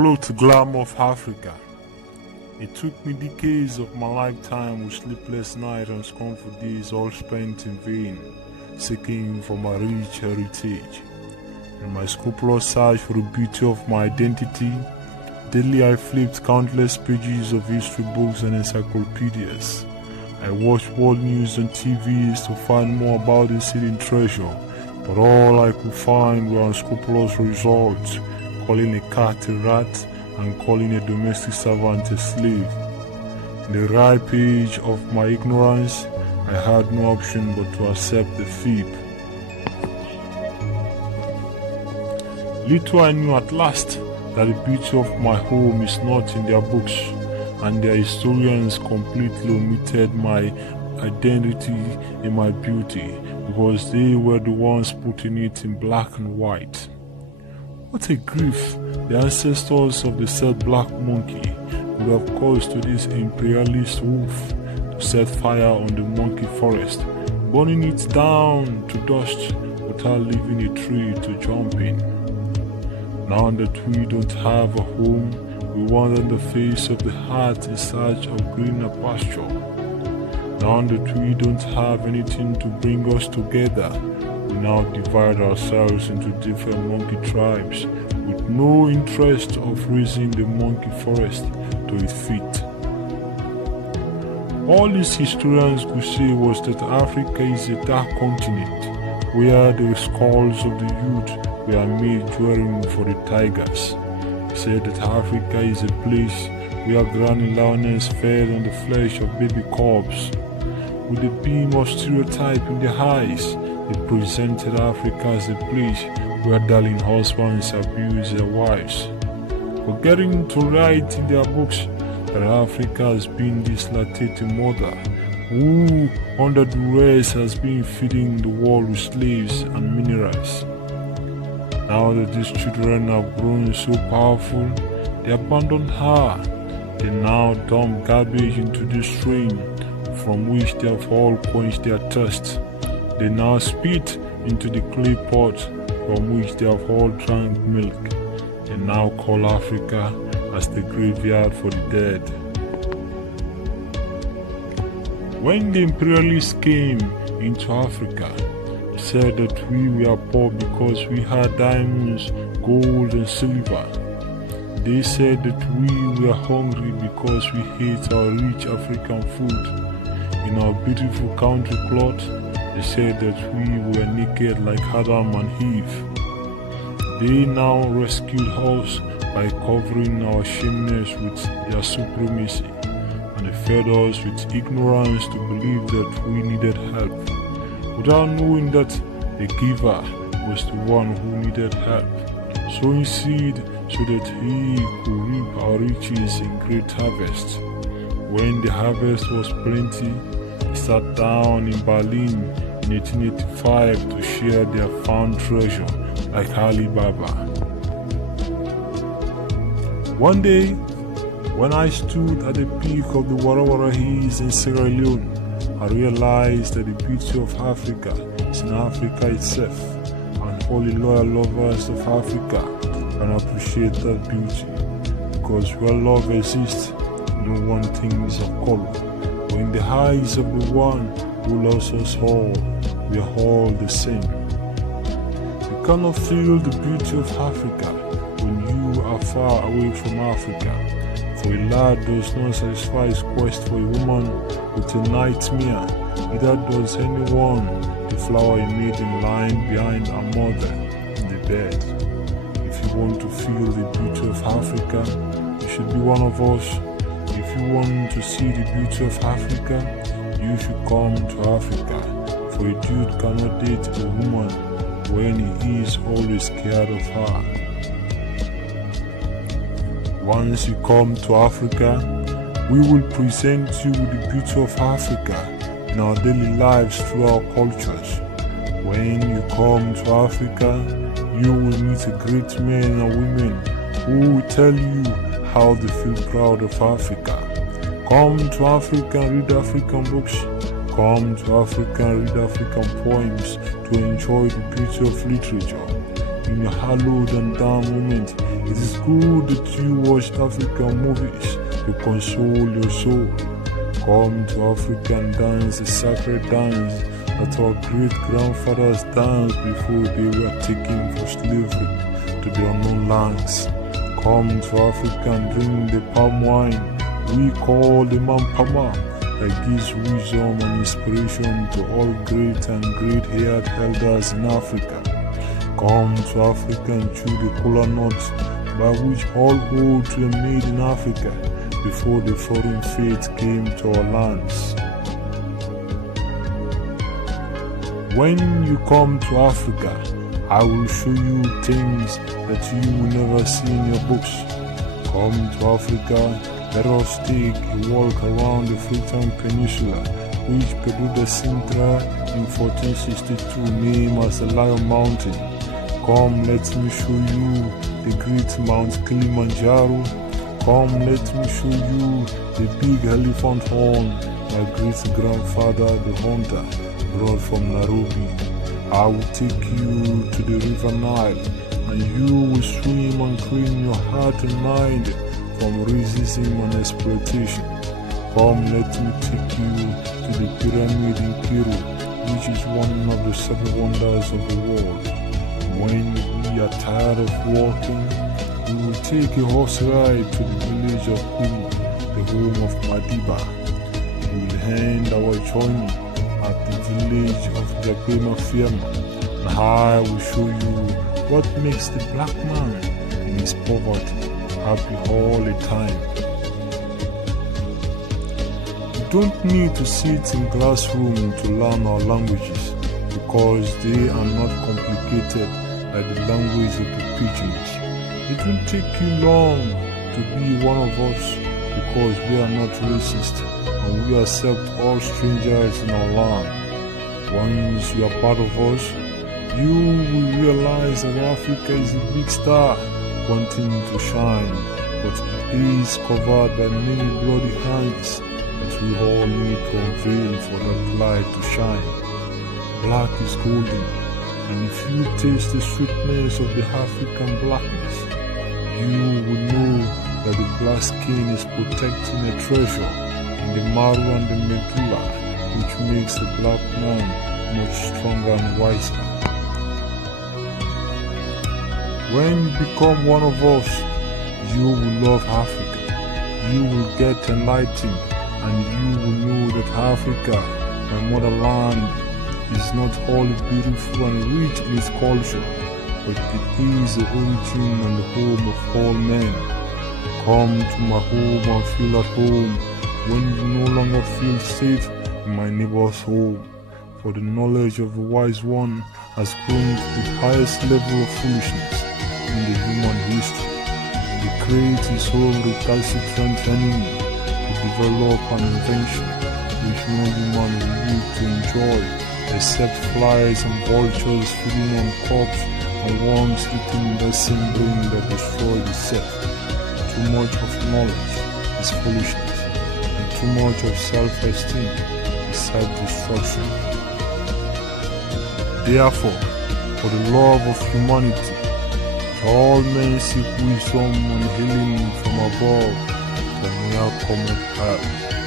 Cloaked Glamour of Africa. It took me decades of my lifetime with sleepless nights and scornful days all spent in vain, seeking for my rich heritage. In my scrupulous search for the beauty of my identity, daily I flipped countless pages of history books and encyclopedias. I watched world news on TVs to find more about this hidden treasure, but all I could find were unscrupulous results, calling a cat a rat and calling a domestic servant a slave. In the ripe age of my ignorance, I had no option but to accept the fib. Little I knew at last that the beauty of my home is not in their books, and their historians completely omitted my identity in my beauty because they were the ones putting it in black and white. What a grief the ancestors of the said black monkey would have caused to this imperialist wolf to set fire on the monkey forest, burning it down to dust without leaving a tree to jump in. Now that we don't have a home, we wander the face of the earth in search of greener pasture. Now that we don't have anything to bring us together, we now divide ourselves into different monkey tribes with no interest of raising the monkey forest to its feet. All these historians could say was that Africa is a dark continent where the skulls of the youth were made jewelry for the tigers. He said that Africa is a place where granny lioness fed on the flesh of baby cubs. With a beam of stereotype in their eyes, they presented Africa as a place where darling husbands abuse their wives, forgetting to write in their books that Africa has been this lactating mother who, under duress, has been feeding the world with slaves and minerals. Now that these children have grown so powerful, they abandon her. They now dump garbage into the stream from which they have all quenched their thirst. They now spit into the clay pot from which they have all drank milk. They now call Africa as the graveyard for the dead. When the imperialists came into Africa, they said that we were poor because we had diamonds, gold and silver. They said that we were hungry because we ate our rich African food. In our beautiful country cloth, they said that we were naked like Adam and Eve. They now rescued us by covering our shameness with their supremacy, and they fed us with ignorance to believe that we needed help, without knowing that the giver was the one who needed help, sowing seed so that he could reap our riches in great harvest. When the harvest was plenty, they sat down in Berlin in 1885 to share their found treasure like Ali Baba. One day, when I stood at the peak of the Wara Wara Hills in Sierra Leone, I realized that the beauty of Africa is in Africa itself, and only loyal lovers of Africa can appreciate that beauty, because where love exists, no one thinks of color. But in the eyes of the one who loves us all, we are all the same. You cannot feel the beauty of Africa when you are far away from Africa. For a lad does not satisfy his quest for a woman with a nightmare, neither does anyone the flower he made in line behind a mother in the bed. If you want to feel the beauty of Africa, you should be one of us. If you want to see the beauty of Africa, you should come to Africa, for a dude cannot date a woman when he is always scared of her. Once you come to Africa, we will present you with the beauty of Africa in our daily lives through our cultures. When you come to Africa, you will meet great men and women who will tell you how they feel proud of Africa. Come to Africa and read African books. Come to Africa and read African poems to enjoy the beauty of literature. in your hallowed and down moment. It is good that you watch African movies to console your soul. Come to Africa and dance the sacred dance that our great-grandfathers danced before they were taken for slavery to the unknown lands. Come to Africa and drink the palm wine we call the Mampama, that gives wisdom and inspiration to all great and great-haired elders in Africa. Come to Africa and chew the kola nuts by which all oaths were made in Africa before the foreign faith came to our lands. When you come to Africa, I will show you things that you will never see in your books. Come to Africa, let us take a walk around the Freetown Peninsula, which Pedro da Sintra in 1462 named as the Lion Mountain. Come, let me show you the great Mount Kilimanjaro. Come, let me show you the big elephant horn my great-grandfather the hunter brought from Nairobi. I will take you to the River Nile, and you will swim and clean your heart and mind from racism and exploitation. Come, let me take you to the pyramid in Cairo, which is one of the 7 wonders of the world. When we are tired of walking, we will take a horse ride to the village of Umu, the home of Madiba. We will end our journey at the village of Jabema Fiema, and I will show you what makes the black man in his poverty happy all the time. You don't need to sit in classroom to learn our languages, because they are not complicated like the language of the pigeons. It will take you long to be one of us, because we are not racist and we accept all strangers in our land. Once you are part of us, you will realize that Africa is a big star wanting to shine, but it is covered by many bloody hands that we all need to unveil for that light to shine. Black is golden, and if you taste the sweetness of the African blackness, you will know that the black skin is protecting a treasure in the marrow and the medulla, which makes the black man much stronger and wiser. When you become one of us, you will love Africa. You will get enlightened, and you will know that Africa, my motherland, is not only beautiful and rich in its culture, but it is the origin and the home of all men. Come to my home and feel at home when you no longer feel safe in my neighbor's home. For the knowledge of the wise one has grown to the highest level of foolishness in the human history. He creates his own recalcitrant enemy to develop an invention which no human will live to enjoy, except flies and vultures feeding on corpses and worms eating the same brain that destroys itself. Too much of knowledge is foolishness, and too much of self-esteem is self-destruction. Therefore, for the love of humanity, all men seek wisdom and healing from above, for where cometh help.